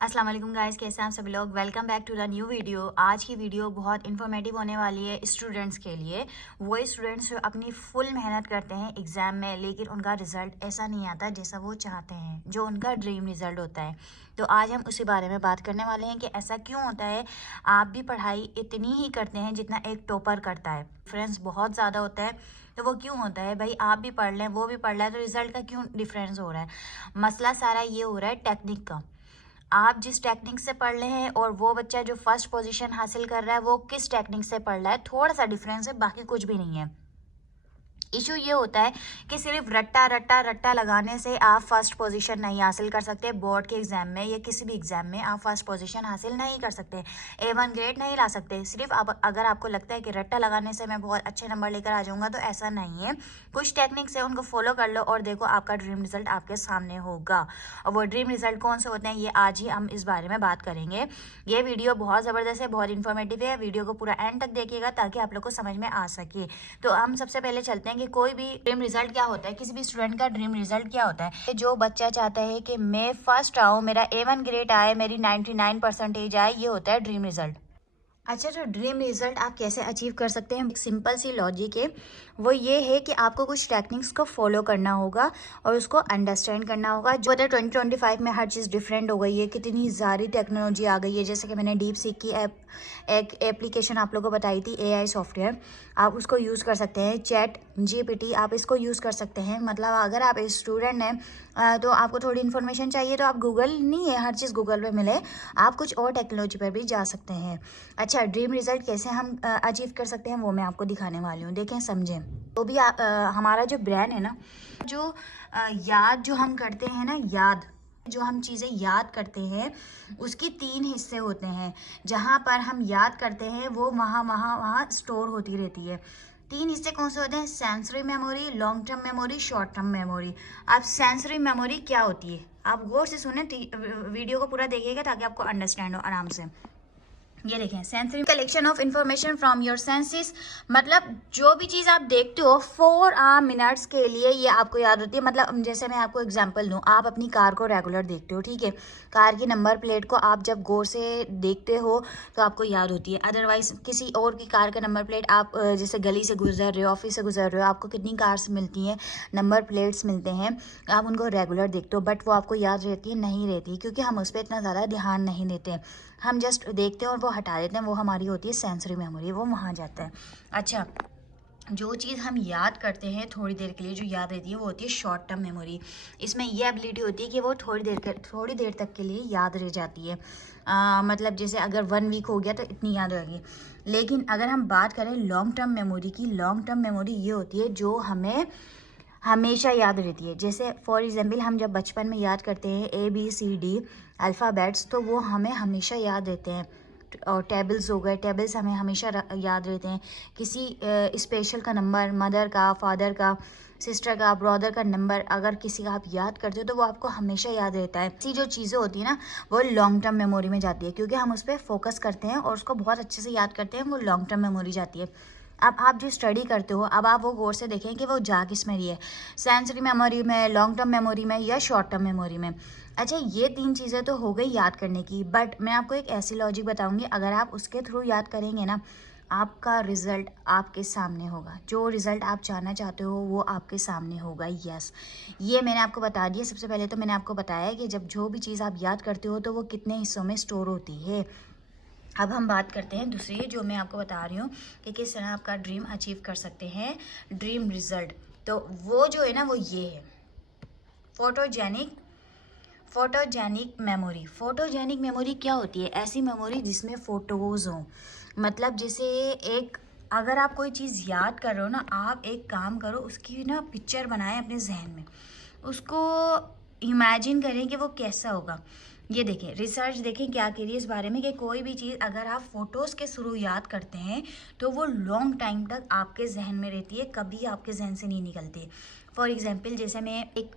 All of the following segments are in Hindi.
अस्सलाम वालेकुम गाइस, कैसे हैं आप सभी लोग। Welcome back to the new video. आज की वीडियो बहुत इन्फॉर्मेटिव होने वाली है स्टूडेंट्स के लिए। वो स्टूडेंट्स जो अपनी फुल मेहनत करते हैं एग्ज़ाम में, लेकिन उनका रिज़ल्ट ऐसा नहीं आता जैसा वो चाहते हैं, जो उनका ड्रीम रिज़ल्ट होता है। तो आज हम उसी बारे में बात करने वाले हैं कि ऐसा क्यों होता है। आप भी पढ़ाई इतनी ही करते हैं जितना एक टॉपर करता है, डिफरेंस बहुत ज़्यादा होता है। तो वो क्यों होता है भाई? आप भी पढ़ लें, वो भी पढ़ रहा है, तो रिज़ल्ट का क्यों डिफरेंस हो रहा है? मसला सारा ये हो रहा है टेक्निक का। आप जिस टेक्निक से पढ़ रहे हैं और वो बच्चा जो फर्स्ट पोजीशन हासिल कर रहा है वो किस टेक्निक से पढ़ रहा है, थोड़ा सा डिफरेंस है, बाकी कुछ भी नहीं है। इशू ये होता है कि सिर्फ रट्टा रट्टा रट्टा लगाने से आप फर्स्ट पोजीशन नहीं हासिल कर सकते। बोर्ड के एग्जाम में या किसी भी एग्जाम में आप फर्स्ट पोजीशन हासिल नहीं कर सकते, A1 ग्रेड नहीं ला सकते। सिर्फ आप अगर आपको लगता है कि रट्टा लगाने से मैं बहुत अच्छे नंबर लेकर आ जाऊंगा, तो ऐसा नहीं है। कुछ टेक्निक से उनको फॉलो कर लो और देखो आपका ड्रीम रिजल्ट आपके सामने होगा। और वो ड्रीम रिजल्ट कौन से होते हैं, ये आज ही हम इस बारे में बात करेंगे। ये वीडियो बहुत ज़बरदस्त है, बहुत इन्फॉर्मेटिव है। वीडियो को पूरा एंड तक देखिएगा ताकि आप लोग को समझ में आ सके। तो हम सबसे पहले चलते हैं कि कोई भी ड्रीम रिजल्ट क्या होता है, किसी भी स्टूडेंट का ड्रीम रिजल्ट क्या होता है। जो बच्चा चाहता है कि मैं फर्स्ट आऊँ, मेरा A1 ग्रेड आए, मेरी 99% आए, ये होता है ड्रीम रिजल्ट। अच्छा, तो ड्रीम रिजल्ट आप कैसे अचीव कर सकते हैं? एक सिंपल सी लॉजिक है, वो ये है कि आपको कुछ टेक्निक्स को फॉलो करना होगा और उसको अंडरस्टैंड करना होगा। जो 2025 में हर चीज़ डिफरेंट हो गई है, कितनी सारी टेक्नोलॉजी आ गई है। जैसे कि मैंने डीप सीक की एक एप्लीकेशन आप लोगों को बताई थी, AI सॉफ्टवेयर, आप उसको यूज़ कर सकते हैं। चैट GPT आप इसको यूज़ कर सकते हैं। मतलब अगर आप स्टूडेंट हैं तो आपको थोड़ी इन्फॉर्मेशन चाहिए तो आप गूगल नहीं है, हर चीज़ गूगल पे मिले, आप कुछ और टेक्नोलॉजी पर भी जा सकते हैं। अच्छा, ड्रीम रिजल्ट कैसे हम अचीव कर सकते हैं वो मैं आपको दिखाने वाली हूँ, देखें समझें। तो भी हमारा जो ब्रेन है ना, जो याद जो हम करते हैं ना, याद जो हम चीज़ें याद करते हैं, उसकी 3 हिस्से होते हैं। जहाँ पर हम याद करते हैं वो वहाँ वहाँ वहाँ स्टोर होती रहती है। 3 हिस्से कौन से होते हैं? Sensory memory, long term memory, short term memory. अब सेंसरी मेमोरी क्या होती है, आप गौर से सुने, वीडियो को पूरा देखिएगा ताकि आपको अंडरस्टैंड हो आराम से। ये देखें, sensory collection of information from your senses. मतलब जो भी चीज़ आप देखते हो 4 मिनट्स के लिए ये आपको याद होती है। मतलब जैसे मैं आपको एग्जांपल दूं, आप अपनी कार को रेगुलर देखते हो, ठीक है, कार की नंबर प्लेट को आप जब गौर से देखते हो तो आपको याद होती है। अदरवाइज किसी और की कार का नंबर प्लेट आप जैसे गली से गुजर रहे हो, ऑफिस से गुजर रहे हो, आपको कितनी कार्स मिलती हैं, नंबर प्लेट्स मिलते हैं, आप उनको रेगुलर देखते हो, बट वो आपको याद रहती है? नहीं रहती, क्योंकि हम उस पर इतना ज़्यादा ध्यान नहीं देते। हम जस्ट देखते हैं और वो हटा देते हैं, वो हमारी होती है सेंसरी मेमोरी, वो वहाँ जाता है। अच्छा, जो चीज़ हम याद करते हैं थोड़ी देर के लिए, जो याद रहती है, वो होती है शॉर्ट टर्म मेमोरी। इसमें ये एबिलिटी होती है कि वो थोड़ी देर तक के लिए याद रह जाती है। मतलब जैसे अगर 1 वीक हो गया तो इतनी याद रहेगी। लेकिन अगर हम बात करें लॉन्ग टर्म मेमोरी की, लॉन्ग टर्म मेमोरी ये होती है जो हमें हमेशा याद रहती है। जैसे फॉर एग्जांपल हम जब बचपन में याद करते हैं ABCD अल्फ़ाबेट्स, तो वो हमें हमेशा याद रहते हैं। और टेबल्स हो गए, टेबल्स हमें हमेशा याद रहते हैं। किसी स्पेशल का नंबर, मदर का, फादर का, सिस्टर का, ब्रदर का नंबर अगर किसी का आप याद करते हो तो वो आपको हमेशा याद रहता है। ऐसी जो चीज़ें होती है ना, वो लॉन्ग टर्म मेमोरी में जाती है, क्योंकि हम उस पर फोकस करते हैं और उसको बहुत अच्छे से याद करते हैं, वो लॉन्ग टर्म मेमोरी जाती है। अब आप जो स्टडी करते हो, अब आप वो गौर से देखें कि वो जा किस में रही है, सेंसरी मेमोरी में, लॉन्ग टर्म मेमोरी में, या शॉर्ट टर्म मेमोरी में। अच्छा, ये 3 चीज़ें तो हो गई याद करने की, बट मैं आपको एक ऐसी लॉजिक बताऊंगी, अगर आप उसके थ्रू याद करेंगे ना, आपका रिजल्ट आपके सामने होगा। जो रिजल्ट आप चाहना चाहते हो वो आपके सामने होगा। यस, ये मैंने आपको बता दिया। सबसे पहले तो मैंने आपको बताया कि जब जो भी चीज़ आप याद करते हो तो वो कितने हिस्सों में स्टोर होती है। अब हम बात करते हैं दूसरी, जो मैं आपको बता रही हूँ कि किस तरह आपका ड्रीम अचीव कर सकते हैं, ड्रीम रिजल्ट। तो वो जो है ना, वो ये है photogenic photogenic memory. Photogenic memory क्या होती है? ऐसी मेमोरी जिसमें फ़ोटोज़ हों। मतलब जैसे एक, अगर आप कोई चीज़ याद कर रहे हो ना, आप एक काम करो, उसकी ना पिक्चर बनाएं अपने जहन में, उसको इमेजिन करें कि वो कैसा होगा। ये देखें, रिसर्च देखें क्या कह रही है इस बारे में कि कोई भी चीज़ अगर आप फ़ोटोज़ के थ्रू याद करते हैं तो वो लॉन्ग टाइम तक आपके जहन में रहती है, कभी आपके जहन से नहीं निकलती। फॉर एग्जांपल जैसे मैं एक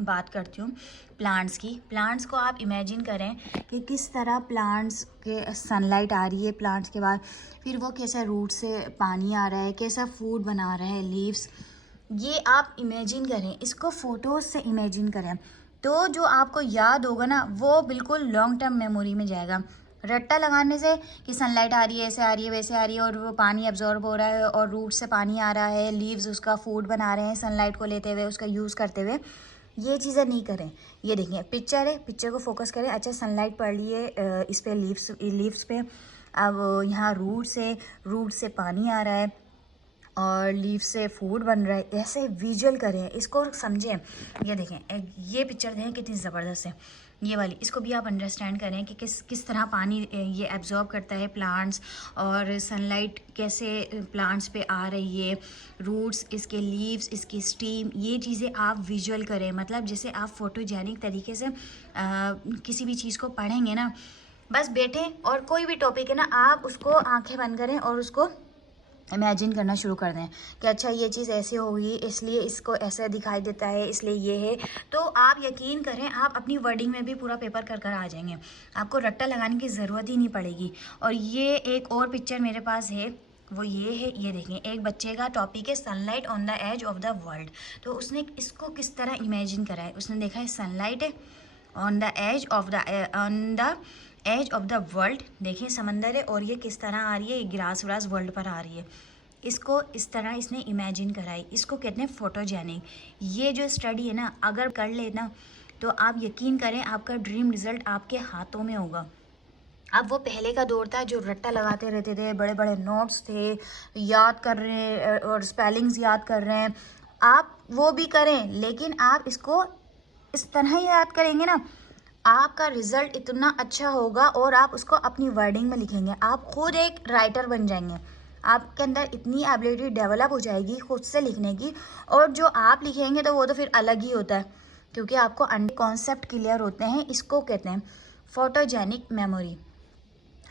बात करती हूँ प्लांट्स की। प्लांट्स को आप इमेजिन करें कि किस तरह प्लांट्स के सनलाइट आ रही है प्लांट्स के बाद, फिर वो कैसा रूट से पानी आ रहा है, कैसा फूड बना रहा है, लीव्स, ये आप इमेजिन करें, इसको फ़ोटोज़ से इमेजिन करें। तो जो आपको याद होगा ना वो बिल्कुल लॉन्ग टर्म मेमोरी में जाएगा। रट्टा लगाने से कि सनलाइट आ रही है, ऐसे आ रही है, वैसे आ रही है, और वो पानी एब्जॉर्ब हो रहा है और रूट से पानी आ रहा है, लीव्स उसका फूड बना रहे हैं सनलाइट को लेते हुए, उसका यूज़ करते हुए, ये चीज़ें नहीं करें। ये देखिए पिक्चर है, पिक्चर को फोकस करें। अच्छा संलाइट पड़ रही है इस पे, लीव्स पे। अब यहाँ रूट से पानी आ रहा है और लीव से फूड बन रहा है, ऐसे विजुअल करें, इसको समझें। ये देखें, ये पिक्चर देखें कितनी ज़बरदस्त है ये वाली, इसको भी आप अंडरस्टैंड करें कि किस तरह पानी ये एब्जॉर्ब करता है प्लांट्स, और सनलाइट कैसे प्लांट्स पे आ रही है, रूट्स, इसके लीव्स, इसकी स्टीम, ये चीज़ें आप विजुअल करें। मतलब जैसे आप फोटोजेनिक तरीके से किसी भी चीज़ को पढ़ेंगे ना, बस बैठें और कोई भी टॉपिक है ना, आप उसको आंखें बंद करें और उसको इमेजिन करना शुरू कर दें कि अच्छा ये चीज़ ऐसे होगी, इसलिए इसको ऐसा दिखाई देता है, इसलिए ये है। तो आप यकीन करें आप अपनी वर्डिंग में भी पूरा पेपर कर कर आ जाएंगे, आपको रट्टा लगाने की ज़रूरत ही नहीं पड़ेगी। और ये एक और पिक्चर मेरे पास है, वो ये है, ये देखें, एक बच्चे का टॉपिक है sunlight on the edge of the world. तो उसने इसको किस तरह इमेजिन करा है, उसने देखा है सनलाइट है on the edge of the world, देखिए समंदर है और ये किस तरह आ रही है, ये ग्रास व्रास वर्ल्ड पर आ रही है। इसको इस तरह इसने इमेजिन कराई, इसको कहते हैं फोटोजेनिक। ये जो स्टडी है ना, अगर कर लेना तो आप यकीन करें आपका ड्रीम रिजल्ट आपके हाथों में होगा। अब वो पहले का दौर था जो रट्टा लगाते रहते थे, बड़े बड़े नोट्स थे, याद कर रहे हैं और स्पेलिंग्स याद कर रहे हैं। आप वो भी करें, लेकिन आप इसको इस तरह ही याद करेंगे ना, आपका रिजल्ट इतना अच्छा होगा और आप उसको अपनी वर्डिंग में लिखेंगे, आप खुद एक राइटर बन जाएंगे। आपके अंदर इतनी एबिलिटी डेवलप हो जाएगी खुद से लिखने की, और जो आप लिखेंगे तो वो तो फिर अलग ही होता है, क्योंकि आपको अंडर कॉन्सेप्ट क्लियर होते हैं। इसको कहते हैं फोटोजेनिक मेमोरी।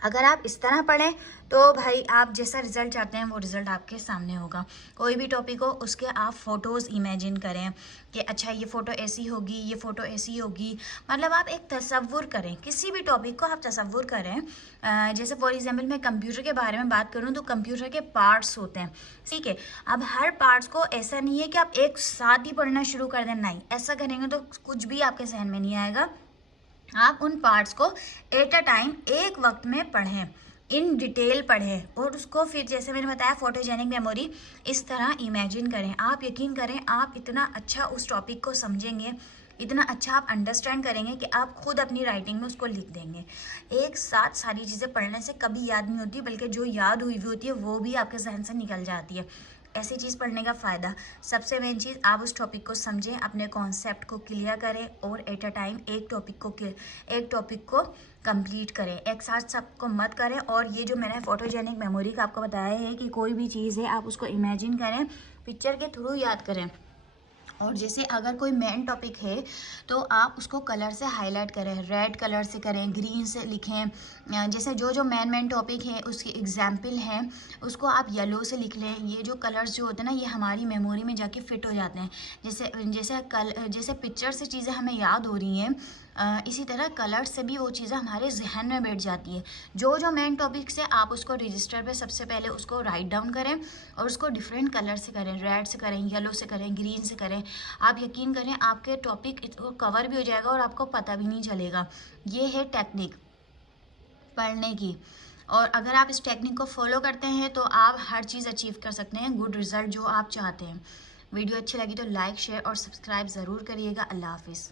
अगर आप इस तरह पढ़ें तो भाई आप जैसा रिज़ल्ट चाहते हैं वो रिज़ल्ट आपके सामने होगा। कोई भी टॉपिक हो उसके आप फ़ोटोज़ इमेजिन करें कि अच्छा ये फ़ोटो ऐसी होगी, ये फ़ोटो ऐसी होगी। मतलब आप एक तसव्वुर करें, किसी भी टॉपिक को आप तसव्वुर करें। जैसे फॉर एग्जांपल मैं कंप्यूटर के बारे में बात करूं तो कंप्यूटर के पार्ट्स होते हैं, ठीक है। अब हर पार्ट्स को ऐसा नहीं है कि आप एक साथ ही पढ़ना शुरू कर दें, नहीं, ऐसा करेंगे तो कुछ भी आपके जहन में नहीं आएगा। आप उन पार्ट्स को एट अ टाइम, एक वक्त में पढ़ें, इन डिटेल पढ़ें, और उसको फिर जैसे मैंने बताया फोटोजेनिक मेमोरी इस तरह इमेजिन करें। आप यकीन करें आप इतना अच्छा उस टॉपिक को समझेंगे, इतना अच्छा आप अंडरस्टैंड करेंगे कि आप खुद अपनी राइटिंग में उसको लिख देंगे। एक साथ सारी चीज़ें पढ़ने से कभी याद नहीं होती, बल्कि जो याद हुई होती है वो भी आपके जहन से निकल जाती है। ऐसी चीज़ पढ़ने का फ़ायदा, सबसे मेन चीज़ आप उस टॉपिक को समझें, अपने कॉन्सेप्ट को क्लियर करें और एट अ टाइम एक टॉपिक को कंप्लीट करें, एक साथ सबको मत करें। और ये जो मैंने फोटोजेनिक मेमोरी का आपको बताया है कि कोई भी चीज़ है आप उसको इमेजिन करें, पिक्चर के थ्रू याद करें। और जैसे अगर कोई मेन टॉपिक है तो आप उसको कलर से हाईलाइट करें, रेड कलर से करें, ग्रीन से लिखें। जैसे जो जो मेन टॉपिक है उसकी एग्जाम्पल हैं उसको आप येलो से लिख लें। ये जो कलर्स जो होते हैं ना, ये हमारी मेमोरी में जाके फिट हो जाते हैं। जैसे पिक्चर से चीज़ें हमें याद हो रही हैं, इसी तरह कलर से भी वो चीज़ें हमारे जहन में बैठ जाती है। जो जो मेन टॉपिक से आप उसको रजिस्टर पे सबसे पहले उसको राइट डाउन करें और उसको डिफरेंट कलर से करें, रेड से करें, येलो से करें, ग्रीन से करें। आप यकीन करें आपके टॉपिक कवर भी हो जाएगा और आपको पता भी नहीं चलेगा। ये है टेक्निक पढ़ने की, और अगर आप इस टेक्निक को फॉलो करते हैं तो आप हर चीज़ अचीव कर सकते हैं, गुड रिजल्ट जो आप चाहते हैं। वीडियो अच्छी लगी तो लाइक, शेयर और सब्सक्राइब ज़रूर करिएगा। अल्लाह हाफिज़।